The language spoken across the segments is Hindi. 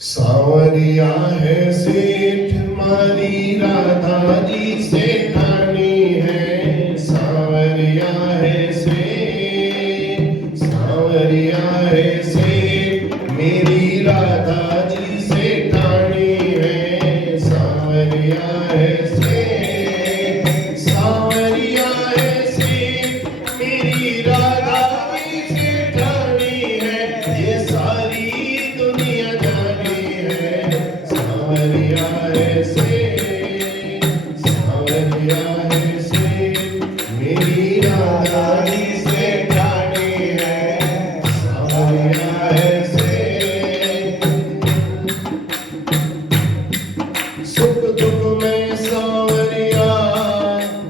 सावरिया है सेठ मारी राधा जी सेठानी है। सावरिया है सेठ, सावरिया है सेठ मेरी राधा जी सेठानी है। सावरिया है सेठ, सावरिया है सेठ मेरी राधा जी सेठानी है। ये सारी दुनिया जानी है। सावरिया है सेठ, सावरिया है सेठ मेरी राधा जी सेठानी है। सावरिया है सेठ, सुख दुख में सावरिया,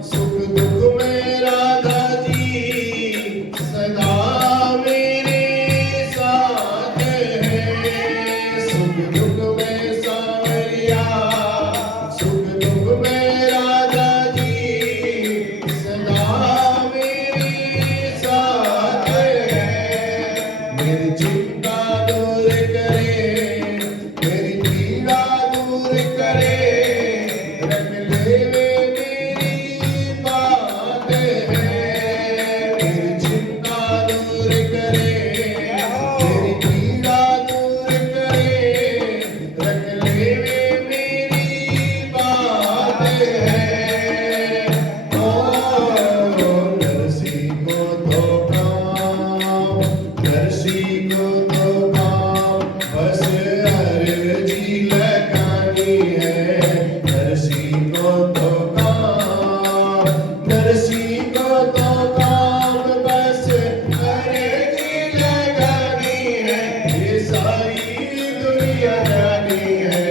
सुख दुख में राधा जी सदा मेरे साथ है। सुख दुख में सावरिया, सुख दुख में राधा जी सदा मेरे साथ है। मेरी चिंता दूर करे, मेरी पीड़ा दूर करे, रख लेवे मेरी बात है। मेरी चिंता दूर करे, मेरी पीड़ा दूर करे, रख लेवे मेरी बात है। ओ नरसी को तो काम, नरसी को तो काम बस अर्जी लगानी है। नरसी को तो काम, नरसी को तो काम बस अर्जी लगानी है। ये सारी दुनिया जानी है।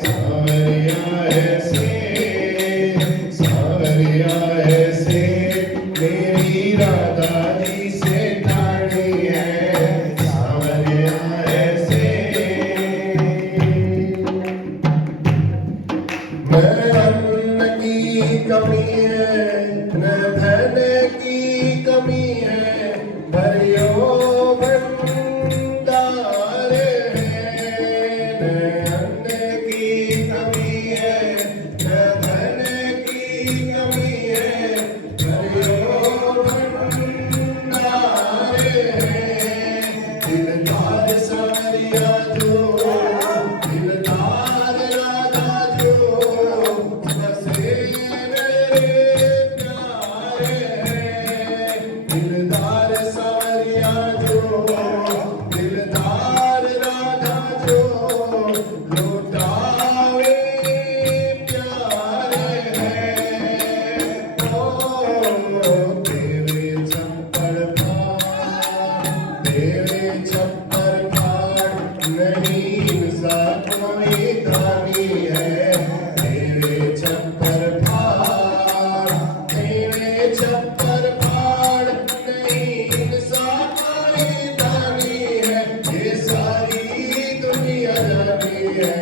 सावरिया है सेठ, सावरिया है सेठ मेरी राधा जी सेठानी है। सावरिया है सेठ, न अन्न की कमी है, न धन की कमी है, भरियो भंडार है। न अन्न की कमी है, न धन की कमी है, भरियो भंडार है। दिलदार सावरिया जो, दिलदार राधा जो बसे मेरे प्यार है। दिलदार सावरिया जो, दिलदार राधा जो लौटावे प्यार है। ओ तेरे छप्पर फाड़, तेरे छप्पर फाड़ नहीं सा कोई दानी है। तेरे छप्पर फाड़, तेरे छप्पर फाड़ नहीं सा कोई दानी है। ये सारी दुनिया जानी है।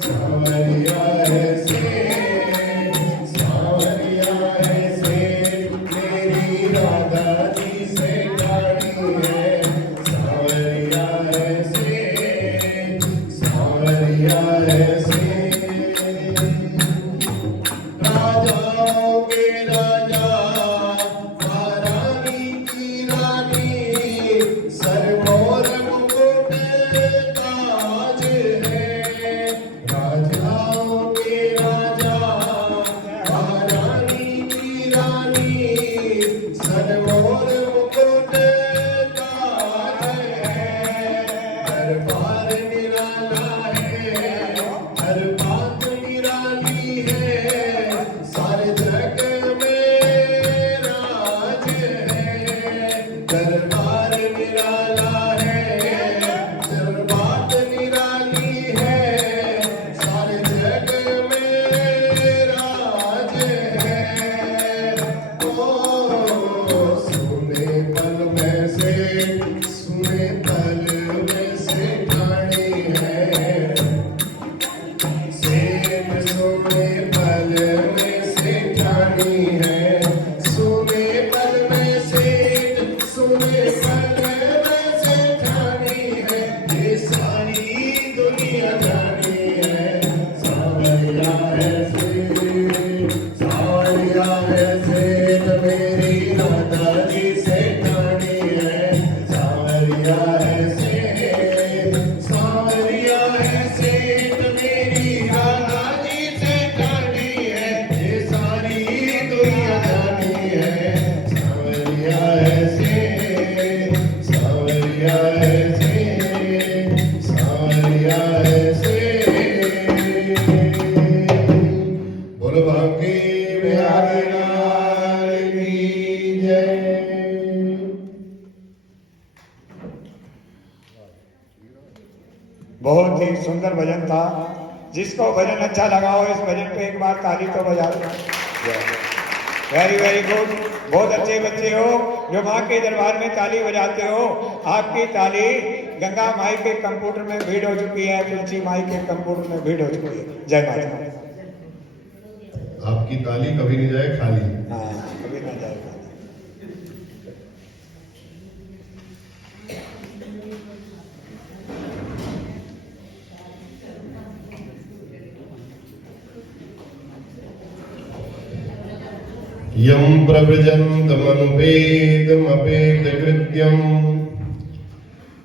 सावरिया है सेठ, सावरिया है सेठ मेरी राधा जी सेठानी है। सावरिया है सेठ, सावरिया है सेठ राजाओं के राजा, रानी की रानी, सरमोर मुकुट ताज है। राजाओं के राजा, रानी की रानी, सरमोर मुकुट ताज है। दरबार निराला है, बहुत ही सुंदर भजन था। जिसको भजन अच्छा लगा हो इस भजन पे एक बार ताली तो बजा दो। वेरी वेरी गुड, बहुत अच्छे बच्चे हो जो माँ के दरबार में ताली बजाते हो। आपकी ताली गंगा माई के कंप्यूटर में भीड़ हो चुकी है, तुलसी माई के कंप्यूटर में भीड़ हो चुकी है। जय माता। आपकी ताली कभी नहीं जाए खाली। हाँ, कभी ना जाएगा। यं प्रव्रजन्तमनुपेतमपेतकृत्यं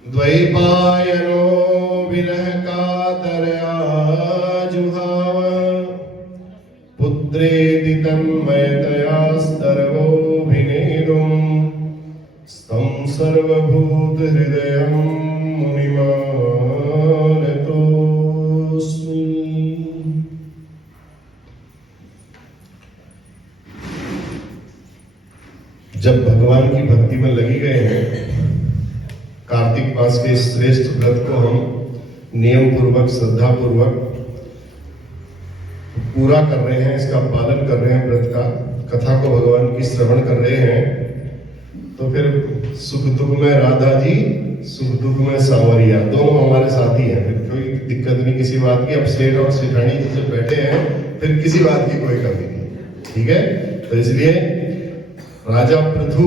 द्वैपायनो विरह कातरया जुहाव पुत्रेति तन्मयतया स्तर्वोऽभिनेदुं स्तं सर्वभूतहृदयं मुनिमानतोऽस्मि। जब भगवान की भक्ति में लगी गए हैं, कार्तिक मास के श्रेष्ठ व्रत को हम नियम पूर्वक श्रद्धा पूर्वक पूरा कर रहे हैं, इसका पालन कर रहे हैं, व्रत का कथा को भगवान की श्रवण कर रहे हैं, तो फिर सुख दुख में राधा जी, सुख दुख में सांवरिया, दोनों हमारे साथी हैं। फिर कोई दिक्कत नहीं किसी बात की। अब सेठ और सेठानी जैसे बैठे हैं, फिर किसी बात की कोई कमी नहीं। ठीक है, तो इसलिए राजा पृथु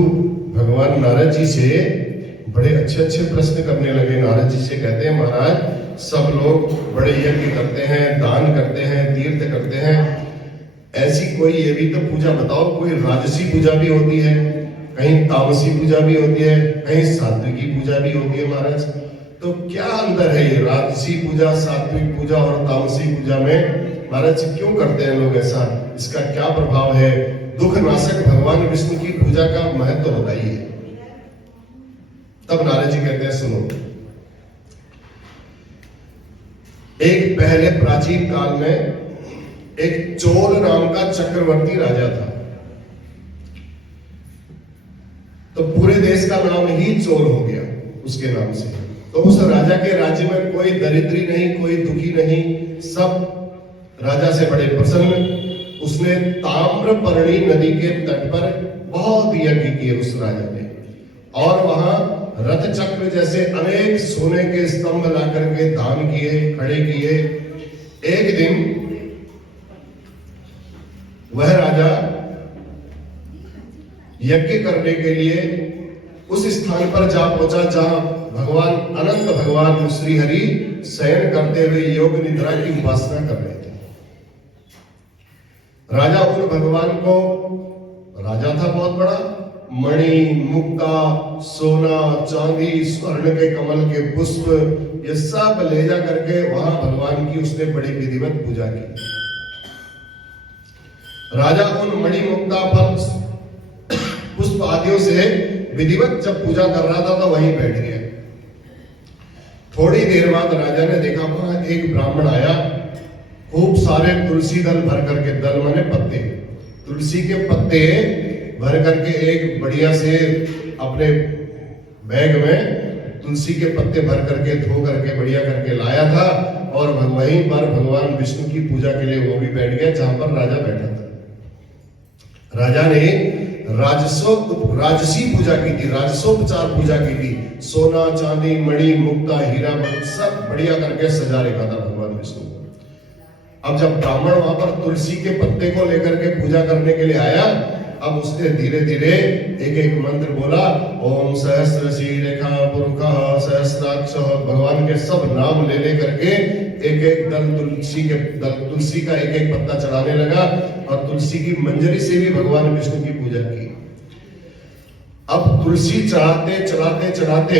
भगवान नारद जी से बड़े अच्छे अच्छे प्रश्न करने लगे। नारद जी से कहते हैं, महाराज सब लोग बड़े यज्ञ करते हैं, दान करते हैं, तीर्थ करते हैं, ऐसी कोई ये भी तो पूजा बताओ। कोई राजसी पूजा भी होती है, कहीं तामसी पूजा भी होती है, कहीं सात्विकी पूजा भी होती है महाराज। तो क्या अंतर है ये राजसी पूजा, सात्विक पूजा और तामसी पूजा में? महाराज क्यों करते हैं लोग ऐसा? इसका क्या प्रभाव है? दुख नाशक भगवान विष्णु की पूजा का महत्व बताइए। तब नारद जी कहते हैं, सुनो, एक पहले प्राचीन काल में एक चोल नाम का चक्रवर्ती राजा था। तो पूरे देश का नाम ही चोल हो गया उसके नाम से। तो उस राजा के राज्य में कोई दरिद्री नहीं, कोई दुखी नहीं, सब राजा से बड़े प्रसन्न। उसने ताम्रपर्णी नदी के तट पर बहुत यज्ञ किए उस राजा ने, और वहां रथ चक्र जैसे अनेक सोने के स्तंभ ला करके दान किए, खड़े किए। एक दिन वह राजा यज्ञ करने के लिए उस स्थान पर जा पहुंचा जहां भगवान अनंत भगवान श्री हरि शयन करते हुए योग निद्रा की उपासना कर रहे थे। राजा उन भगवान को, राजा था बहुत बड़ा, मणि, मुक्ता, सोना, चांदी, स्वर्ण के कमल के पुष्प, ये सब ले जा करके वहां भगवान की उसने बड़ी विधिवत पूजा की। राजा उन मणि, मुक्ता, फल, पुष्प आदियों से विधिवत जब पूजा कर रहा था तो वहीं बैठ गया। थोड़ी देर बाद राजा ने देखा वहां एक ब्राह्मण आया, खूब सारे तुलसी दल भर करके, दल माने पत्ते, तुलसी के पत्ते भर करके एक बढ़िया से अपने बैग में तुलसी के पत्ते भर करके धो करके बढ़िया करके लाया था, और वहीं पर भगवान विष्णु की पूजा के लिए वो भी बैठ गया जहां पर राजा बैठा था। राजा ने राजसी पूजा की थी, राजसोपचार पूजा की थी। सोना, चांदी, मणि, मुक्ता, हीरा सब बढ़िया करके सजा रखा था भगवान विष्णु। अब जब ब्राह्मण वहां पर तुलसी के पत्ते को लेकर के पूजा करने के लिए आया, अब उसने धीरे धीरे एक एक मंत्र बोला। ओम सहस्र शीरेखा पुरुखा सहस्राक्ष, भगवान के सब नाम ले ले करके एक एक दल तुलसी का एक एक पत्ता चढ़ाने लगा, और तुलसी की मंजरी से भी भगवान विष्णु की पूजा की। अब तुलसी चढ़ाते चढ़ाते चढ़ाते,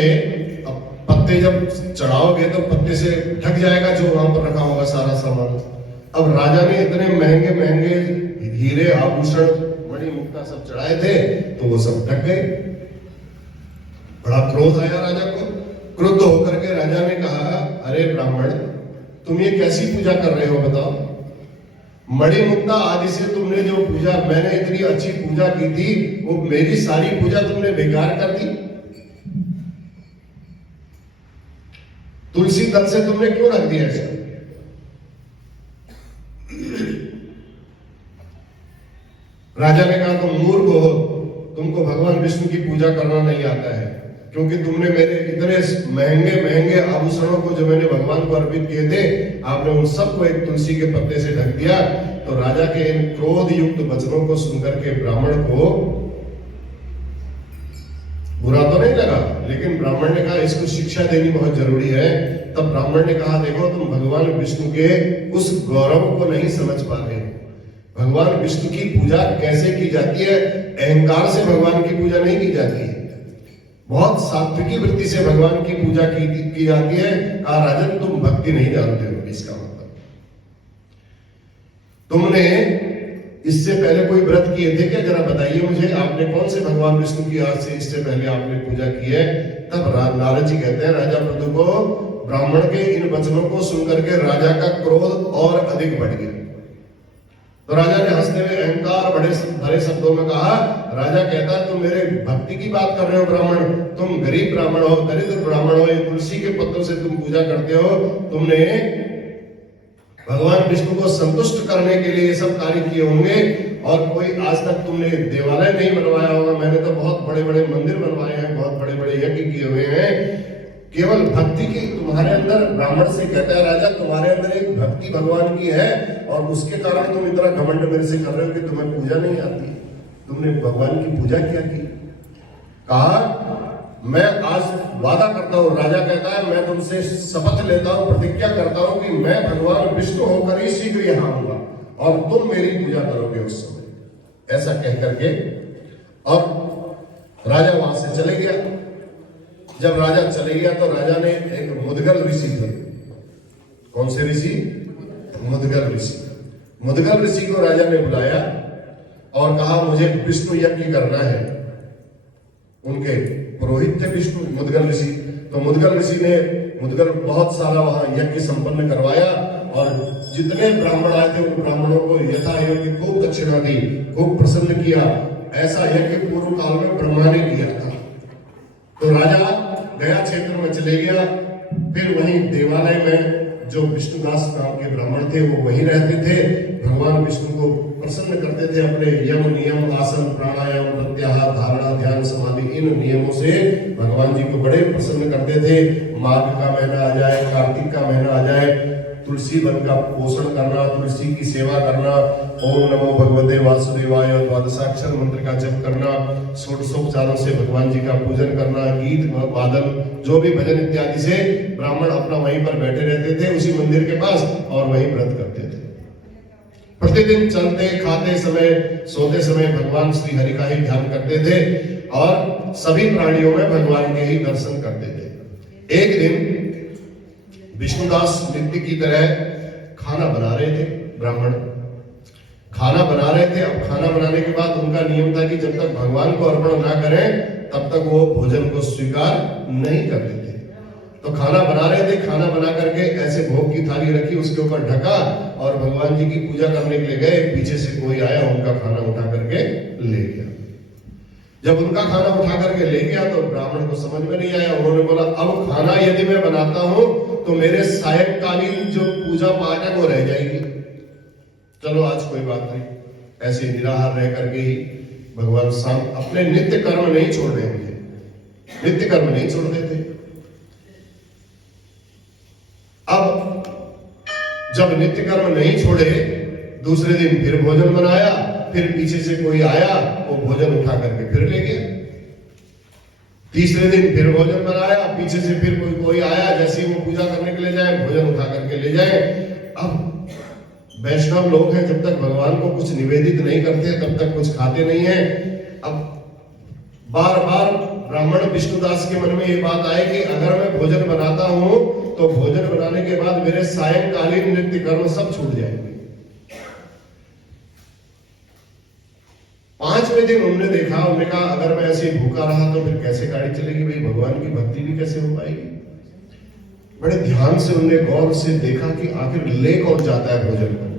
अब पत्ते जब चढ़ाओगे तो पत्ते से ढक जाएगा जो वहां पर रखा होगा सारा सामान। अब राजा ने इतने महंगे महंगे हीरे, आभूषण, मणि, मुक्ता सब चढ़ाए थे, तो वो सब ढक गए। बड़ा क्रोध आया राजा को। क्रुद्ध होकर के राजा ने कहा, अरे ब्राह्मण, तुम ये कैसी पूजा कर रहे हो बताओ? मणि, मुक्ता आदि से तुमने जो पूजा, मैंने इतनी अच्छी पूजा की थी, वो मेरी सारी पूजा तुमने बेकार कर दी। तुलसी दल से तुमने क्यों रख दिया ऐसा? राजा ने कहा तुम मूर्ख हो, तुमको भगवान विष्णु की पूजा करना नहीं आता है, क्योंकि तुमने मेरे इतने महंगे महंगे आभूषणों को जो मैंने भगवान को अर्पित किए थे, आपने उन सबको एक तुलसी के पत्ते से ढक दिया। तो राजा के इन क्रोध युक्त वचनों को सुनकर के ब्राह्मण को बुरा तो नहीं लगा, लेकिन ब्राह्मण ने कहा इसको शिक्षा देनी बहुत जरूरी है। तब ब्राह्मण ने कहा देखो तुम भगवान विष्णु के उस गौरव को नहीं समझ पा रहे हो। भगवान विष्णु की पूजा कैसे की जाती है? अहंकार से भगवान की पूजा नहीं की जाती है, बहुत सात्विकी वृत्ति से भगवान की पूजा की जाती है। कहा राजन तुम भक्ति नहीं जानते हो। इसका मतलब तुमने इससे पहले कोई व्रत किए थे क्या? जरा बताइए मुझे, आपने कौन से भगवान विष्णु की आज से इससे पहले आपने पूजा की है? तब नारद जी कहते हैं राजा पृथु को ब्राह्मण के इन वचनों को सुनकर के राजा का क्रोध और अधिक बढ़ गया। तो राजा ने हंसते हुए अहंकार भरे शब्दों में कहा, राजा कहता तुम मेरे भक्ति की बात कर रहे हो ब्राह्मण, तुम गरीब ब्राह्मण हो, दरिद्र ब्राह्मण हो, ये तुलसी के पत्तों से तुम पूजा करते हो, तुमने भगवान विष्णु को संतुष्ट करने के लिए ये सब कार्य किए होंगे, और कोई आज तक तुमने देवालय नहीं बनवाया होगा। मैंने तो बहुत बड़े बड़े मंदिर बनवाए हैं, बहुत बड़े बड़े यज्ञ किए हुए हैं। केवल भक्ति की तुम्हारे अंदर, ब्राह्मण से कहता है राजा तुम्हारे अंदर एक भक्ति भगवान की है, और उसके कारण तुम इतना घमंड मेरे से कर रहे हो कि तुम्हें पूजा नहीं आती। तुमने भगवान की पूजा क्या की? कहा मैं आज वादा करता हूं, राजा कहता है मैं तुमसे शपथ लेता हूं, प्रतिज्ञा करता हूं कि मैं भगवान विष्णु होकर ही शीघ्र यहां आऊंगा और तुम मेरी पूजा करोगे उस समय। ऐसा कह करके और राजा वहां से चले गया। जब राजा चले गया तो राजा ने एक मुदगल ऋषि थे। कौन से ऋषि? मुदगल ऋषि। मुदगल ऋषि को राजा ने बुलाया और कहा मुझे विष्णु यज्ञ करना है। उनके पुरोहित थे विष्णु मुदगल ऋषि। तो मुदगल ऋषि ने बहुत सारा वहां यज्ञ संपन्न करवाया, और जितने ब्राह्मण आए थे उन ब्राह्मणों को यथा योग्य खूब दक्षिणा दी, खूब प्रसन्न किया। ऐसा यज्ञ पूर्व काल में ब्रह्मा ने किया था। तो राजा गया क्षेत्र में चले गया। फिर वहीं देवालय में जो विष्णुदास नाम के ब्राह्मण थे वो वहीं रहते थे, भगवान विष्णु को प्रसन्न करते थे अपने यम नियम आसन प्राणायाम प्रत्याहार धारणा ध्यान समाधि इन नियमों से भगवान जी को बड़े प्रसन्न करते थे। माघ का महीना आ जाए, कार्तिक का महीना आ जाए, तुलसी वन का पोषण करना, तुलसी की सेवा करना, ओम नमो भगवते वासुदेवाय द्वादशाक्षर मंत्र का जप करना, षोडशोपचारों से भगवान जी का पूजन करना, गीत वादन जो भी भजन इत्यादि से ब्राह्मण अपना वहीं पर बैठे रहते थे उसी मंदिर के पास, और वहीं व्रत करते थे। प्रतिदिन चलते खाते समय सोते समय भगवान श्री हरि का ही ध्यान करते थे, और सभी प्राणियों में भगवान के ही दर्शन करते थे। एक दिन विष्णुदास नित्य की तरह खाना बना रहे थे। ब्राह्मण खाना बना रहे थे। अब खाना बनाने के बाद उनका नियम था कि जब तक भगवान को अर्पण ना करें तब तक वो भोजन को स्वीकार नहीं करते थे। तो खाना बना रहे थे, खाना बना करके ऐसे भोग की थाली रखी, उसके ऊपर ढका और भगवान जी की पूजा करने के लिए गए। पीछे से कोई आया, उनका खाना उठा करके ले गया। जब उनका खाना उठा करके ले गया तो ब्राह्मण को समझ में नहीं आया। उन्होंने बोला अब खाना यदि मैं बनाता हूं तो मेरे सायंकालीन जो पूजा पाठ है वो रह जाएगी। चलो आज कोई बात नहीं, ऐसे निराहार रह करके ही भगवान शाम अपने नित्य कर्म नहीं छोड़ रहे थे, नित्य कर्म नहीं छोड़ते थे। अब जब नित्य कर्म नहीं छोड़े, दूसरे दिन फिर भोजन बनाया, फिर पीछे से कोई आया, वो भोजन उठा करके फिर ले गया। तीसरे दिन फिर भोजन बनाया, पीछे से फिर कोई आया, जैसे ही वो पूजा करने के लिए जाए भोजन उठा करके ले जाए। अब वैष्णव लोग हैं, जब तक भगवान को कुछ निवेदित नहीं करते तब तक कुछ खाते नहीं है। अब बार बार ब्राह्मण विष्णुदास के मन में ये बात आए कि अगर मैं भोजन बनाता हूं तो भोजन बनाने के बाद मेरे सायंकालीन नित्य कर्म सब छूट जाएंगे। पांचवें दिन उन्होंने देखा, उन्होंने कहा अगर मैं ऐसे भूखा रहा तो फिर कैसे गाड़ी चलेगी, भाई भगवान की भक्ति भी कैसे हो पाएगी। बड़े ध्यान से उन्होंने गौर से देखा कि आखिर ले कौन जाता है भोजन को।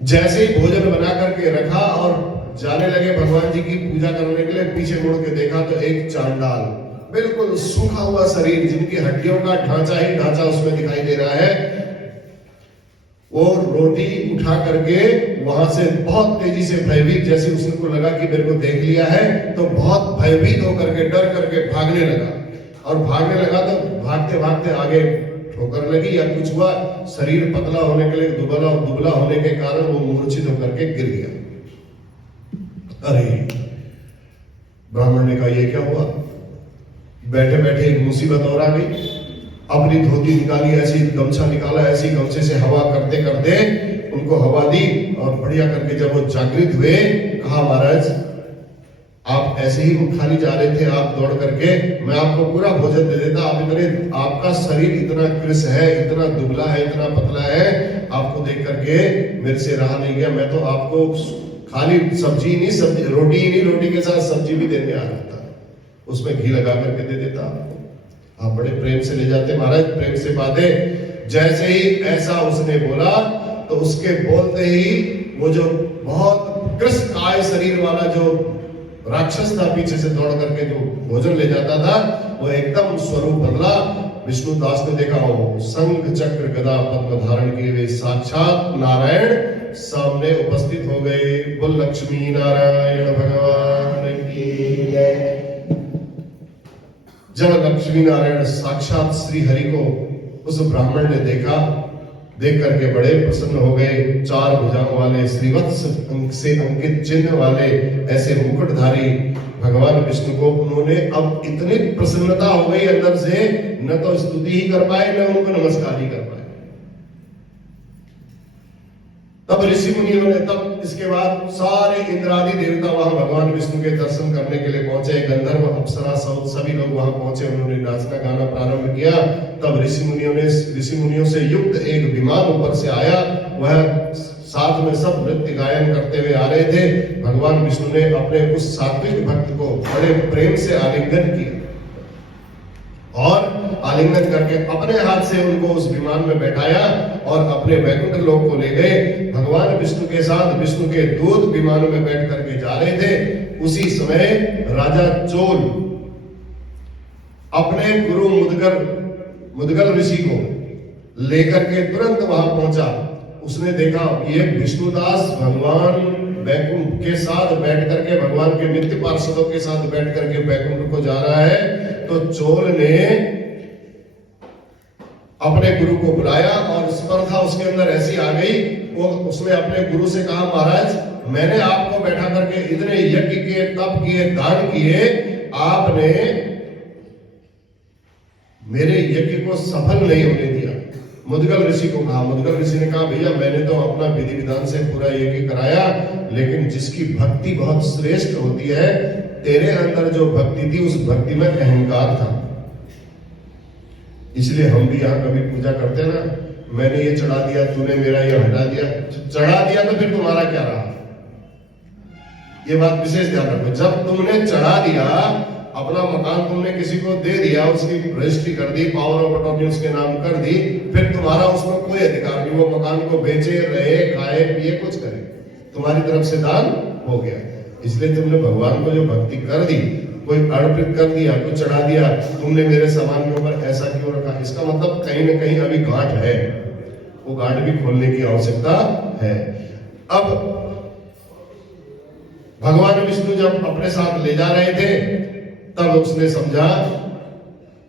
जैसे ही भोजन बना करके रखा और जाने लगे भगवान जी की पूजा करने के लिए, पीछे मुड़ के देखा तो एक चांडाल बिल्कुल सूखा हुआ शरीर, जिनकी हड्डियों का ढांचा ही ढांचा उसमें दिखाई दे रहा है, वो रोटी उठा करके वहां से बहुत तेजी से भयभीत, जैसे उसको लगा कि मेरे को देख लिया है, तो बहुत भयभीत होकर के डर करके भागने लगा। और भागने लगा तो भागते भागते आगे ठोकर लगी या कुछ हुआ, शरीर पतला होने के लिए दुबला होने के कारण वो मूर्छित होकर के गिर गया। अरे ब्राह्मण ने कहा ये क्या हुआ? बैठे बैठे एक मुसीबत और आ गई। अपनी धोती निकाली, ऐसी गमछा निकाला, ऐसी गमछे से हवा करते करते उनको हवा दी और बढ़िया करके जब वो जागृत हुए, कहा महाराज आप ऐसे ही खाली जा रहे थे, आप दौड़ करके, मैं आपको पूरा भोजन दे देता, आप इतने, आपका शरीर इतना कृश है, इतना दुबला है, इतना पतला है, आपको देख करके मेरे से रहा नहीं गया, मैं तो आपको खाली सब्जी नहीं, सब्जी रोटी ही नहीं, रोटी के साथ सब्जी भी देने आ जाता, उसमें घी लगा करके दे देता आपको। आप बड़े प्रेम से ले जाते महाराज, प्रेम से बातें। जैसे ही ऐसा उसने बोला तो उसके बोलते ही वो जो बहुत कृष्ण काय शरीर वाला जो राक्षस था, पीछे से दौड़ करके जो भोजन ले जाता था, वो एकदम स्वरूप बदला। विष्णु दास ने देखा, वो शंख चक्र गदा पद्म धारण किए हुए साक्षात नारायण सामने उपस्थित हो गए। बोल लक्ष्मी नारायण भगवान की जय। जब लक्ष्मी नारायण साक्षात श्री हरि को उस ब्राह्मण ने देखा, देख करके बड़े प्रसन्न हो गए। चार भुजाओं वाले श्रीवत्स से अंकित चिन्ह वाले ऐसे मुकुटधारी भगवान विष्णु को उन्होंने अब इतनी प्रसन्नता हो गई अंदर से, न तो स्तुति ही कर पाए, न उनको नमस्कार ही कर पाए। तब ऋषि मुनियों ने, तब इसके बाद सारे इंद्रादि देवता वहां भगवान विष्णु के दर्शन करने के लिए पहुंचे। गंधर्व अप्सरा सभी लोग वहां पहुंचे, उन्होंने नाचना गाना प्रारंभ किया। तब ऋषि मुनियों से युक्त एक विमान ऊपर से आया, वह साथ में सब नृत्य गायन करते हुए आ रहे थे। भगवान विष्णु ने अपने उस सात्विक भक्त को बड़े प्रेम से आलिंगन किया और आलिंगन करके अपने हाथ से उनको उस विमान में बैठाया और अपने वैकुंठ लोक को ले गए। भगवान विष्णु के साथ विष्णु के दूत विमान में बैठ करके जा रहे थे। उसी समय राजा चोल अपने गुरु मुदगल ऋषि को लेकर के तुरंत वहां पहुंचा। उसने देखा ये विष्णुदास भगवान वैकुंठ के साथ बैठ करके, भगवान के नित्य पार्षदों के साथ बैठ करके वैकुंठ को जा रहा है। तो चोल ने अपने गुरु को बुलाया और स्पर्धा उसके अंदर ऐसी आ गई, वो उसने अपने गुरु से कहा, महाराज मैंने आपको बैठा करके इतने यज्ञ किए, तप किए, दान किए, आपने मेरे यज्ञ को सफल नहीं होने दिया। मुदगल ऋषि को कहा, मुदगल ऋषि ने कहा, भैया मैंने तो अपना विधि विधान से पूरा यज्ञ कराया, लेकिन जिसकी भक्ति बहुत श्रेष्ठ होती है, तेरे अंदर जो भक्ति थी उस भक्ति में अहंकार था, इसलिए हम भी यहाँ कभी पूजा करते ना, मैंने ये चढ़ा दिया, तूने मेरा ये हटा दिया, चढ़ा दिया तो फिर तुम्हारा क्या रहा? ये बात विशेष ध्यान रखो। जब तुमने चढ़ा दिया, अपना मकान तुमने किसी को दे दिया, उसकी रजिस्ट्री कर दी, पावर ऑफ अटॉर्नी उसके नाम कर दी, फिर तुम्हारा उसमें कोई अधिकार नहीं, वो मकान को बेचे, रहे, खाए, पिए, कुछ करे, तुम्हारी तरफ से दान हो गया। इसलिए तुमने भगवान को जो भक्ति कर दी, कोई अर्पित कर दिया, कोई चढ़ा दिया, तुमने मेरे सामान के ऊपर ऐसा क्यों रखा? इसका मतलब कहीं ना कहीं अभी गांठ है, वो गांठ भी खोलने की आवश्यकता है। अब भगवान विष्णु जब अपने साथ ले जा रहे थे, तब उसने समझा,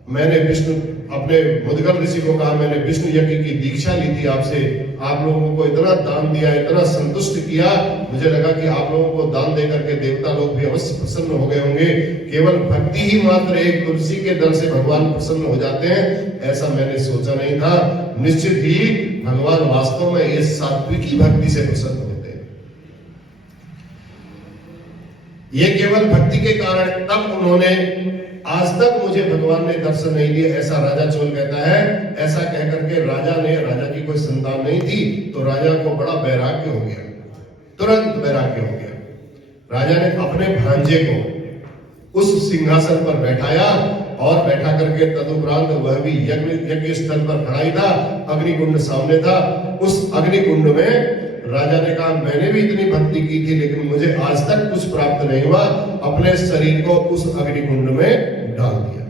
मैंने विष्णु अपने मुदगल ऋषि को कहा, मैंने विष्णु यज्ञ की दीक्षा ली थी आपसे, आप लोगों को इतना दान दिया, इतना संतुष्ट किया, मुझे लगा कि आप लोगों को दान देकर के देवता लोग भी अवश्य प्रसन्न हो गए होंगे। केवल भक्ति ही मात्र एक तुलसी के दल से भगवान प्रसन्न हो जाते हैं, ऐसा मैंने सोचा नहीं था। निश्चित ही भगवान वास्तव में ये सात्विकी भक्ति से प्रसन्न होते हैं। ये केवल भक्ति के कारण, तब उन्होंने, आज तक मुझे भगवान ने दर्शन नहीं दिए, ऐसा राजा चोल कहता है। ऐसा कहकर के राजा की कोई संतान नहीं थी, तो राजा को बड़ा वैराग्य हो गया, तुरंत वैराग्य हो गया। राजा ने अपने भांजे को उस सिंहासन पर बैठाया और बैठा करके तदुपरांत वह भी यज्ञ स्थल पर खड़ा ही था, अग्निकुंड सामने था। उस अग्निकुंड में राजा ने कहा, मैंने भी इतनी भक्ति की थी, लेकिन मुझे आज तक कुछ प्राप्त नहीं हुआ, अपने शरीर को उस अग्निकुंड में डाल दिया।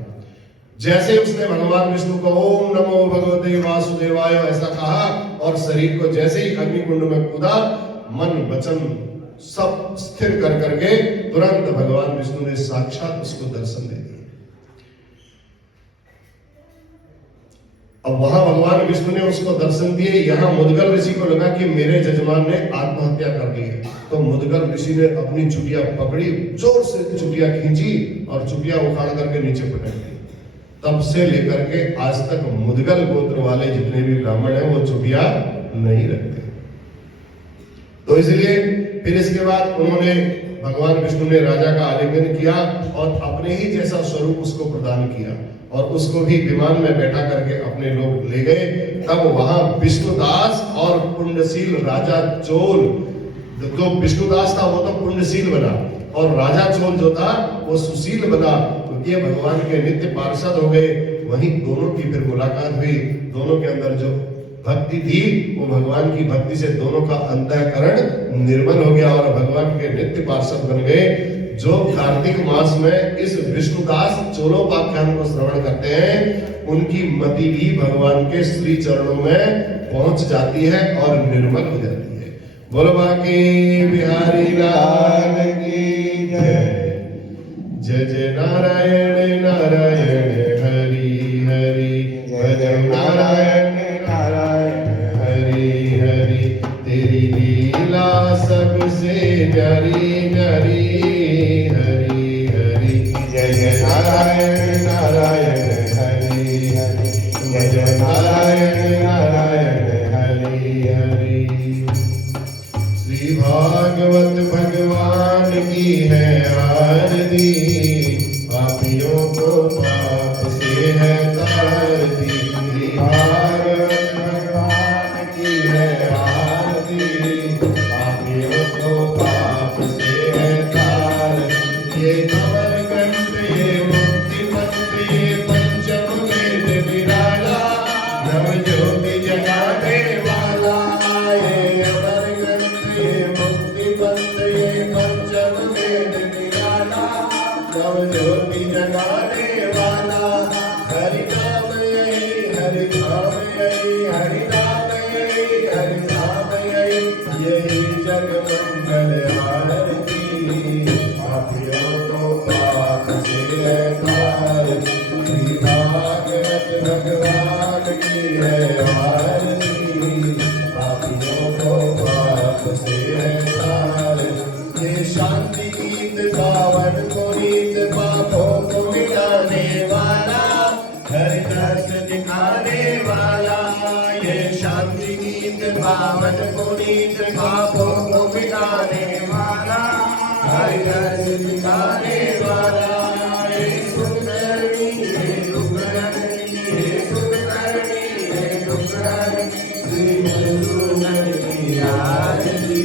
जैसे उसने भगवान विष्णु को ओम नमो भगवते वासुदेवाय ऐसा कहा और शरीर को जैसे ही अग्निकुंड में कूदा, मन वचन सब स्थिर कर करके तुरंत भगवान विष्णु ने साक्षात उसको दर्शन दे दिया। अब वहां भगवान विष्णु ने उसको दर्शन दिए। यहां मुद्गल ऋषि को लगा कि मेरे जजमान ने आत्महत्या कर ली है, तो मुद्गल ऋषि ने अपनी चुटिया पकड़ी, जोर से चुटिया खींची और चुटिया उखाड़ करके नीचे पटक दी। तब से लेकर के आज तक मुद्गल गोत्र वाले जितने भी ब्राह्मण हैं वो चुटिया नहीं रखते। तो इसलिए फिर इसके बाद उन्होंने भगवान विष्णु ने राजा का आलिंगन किया और अपने ही जैसा स्वरूप उसको प्रदान किया और उसको भी विमान में बैठा करके अपने लोग ले गए। तब वहां विष्णुदास और पुण्यशील राजा चोल, जो विष्णुदास था वो तो पुण्यशील बना और राजा चोल जो था वो सुशील बना, क्योंकि ये भगवान के नित्य पार्षद हो गए। वहीं दोनों की फिर मुलाकात हुई। दोनों के अंदर जो भक्ति थी वो भगवान की भक्ति से दोनों का अंतःकरण निर्मल हो गया और भगवान के नित्य पार्षद बन गए। जो कार्तिक मास में इस विष्णुदास चोलोपाख्यान को श्रवण करते हैं, उनकी मति भी भगवान के श्री चरणों में पहुंच जाती है और निर्मल हो जाती है। बोलो बाकी बिहारी लाल की जय। जय जय नारायण नारायण हरि हरि, भज नारायण नारायण हरि हरि। तेरी लीला सबसे प्यारी प्यारी हरि हरि। जय जय नारायण नारायण हरि हरि, जय जय नारायण नारायण हरि हरि। श्री भागवत भगवान की है आरती, पापियों को पाप से है तारती। श्री भागवत भगवान की है आरती, पापियों को पाप से है तारती। ये अमरकंठ ये मुक्तिपथ ये पंचम वेद निराला, नव ज्योति जगाने वाला। ये अमरकंठ ये मुक्तिपथ ये पंचम वेद निराला, नव ज्योति जगाने वाला। हरि नाम यही हरि नाम यही हरि नाम यही हरि नाम यही, यही जग मंगल आरती। पापियों को पाप से है तारती। श्री भागवत भगवान की है आरती, पापियों को पाप से है तारती। ये शांति गीत पावन पुनीत पापों को मिटाने वाला, हरि रस दिखाने वाला। ये शांति गीत पावन पुनीत पापों को मिटाने वाला, हरि रस दिखाने वाला। ये सुंदरनी ये दुखहरनी, ये सुंदरनी ये दुखहरनी, श्री मधुसूदन की आरती।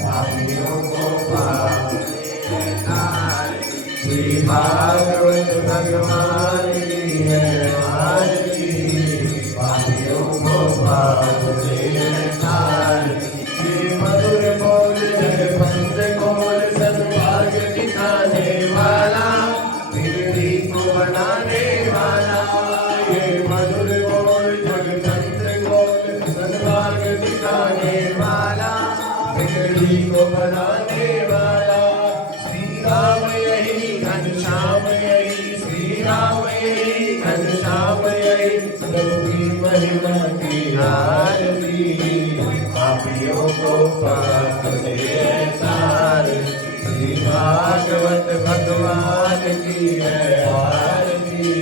पापियों को पाप से तारती। श्री भागवत भगवान की है आरती, पापियों को पाप से तारती। ये मधुर बोल जगपंथ बोल सद्मार्ग दिखाने वाला, पीढ़ी को बनाने वाला। ये मधुर बोल जगपंथ बोल सद्मार्ग दिखाने वाला, पीढ़ी को बनाने वाला। श्री राम यही घनश्याम यही, श्री राम यही घनश्याम यही, प्रभु की महिमा की आरती। पापियों को पाप से तारती। श्री भागवत भगवान की है आरती,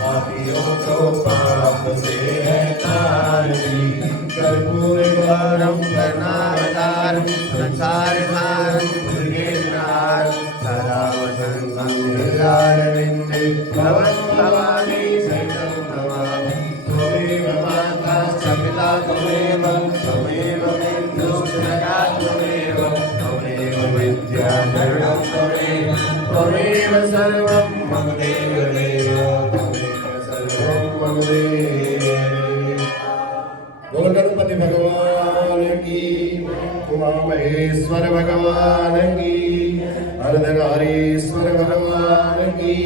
पापियों को पाप से तारती। कर्पूर गौरम करुणावतारम संसार सारम भुजगेन्द्रहारम, सदा वसंतं हृदयारविन्दे भवं भवानी सहितं नमामि। त्वमेव माता च पिता त्वमेव, त्वमेव बन्धुश्च सखा त्वमेव, त्वमेव विद्या शरणं त्वमेव, त्वमेव सर्वं मम देवदेव, त्वमेव सर्वं मम देवदेव। बोल गणपति भगवान की, उमा महेश्वर भगवान की, अर्धनारीश्वर भगवान की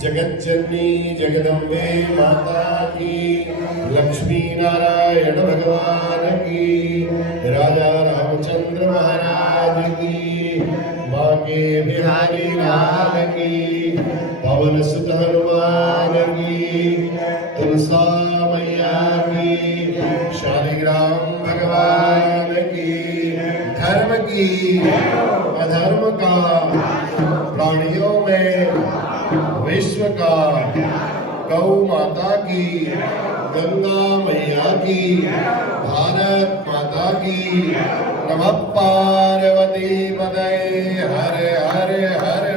जय। जगत जननी जगदम्बे माता की, लक्ष्मी नारायण भगवान की, राजा रामचंद्र महाराज की, माँ के बिहारी लाल की, पवन सुत हनुमान की, तुलसा मैया की, शालिग्राम भगवान की, धर्म की अधर्म का प्राणियों में विश्व का, गौ माता की, गंगा मैया की, भारत माता की, नमः पार्वती पतये हर हर हर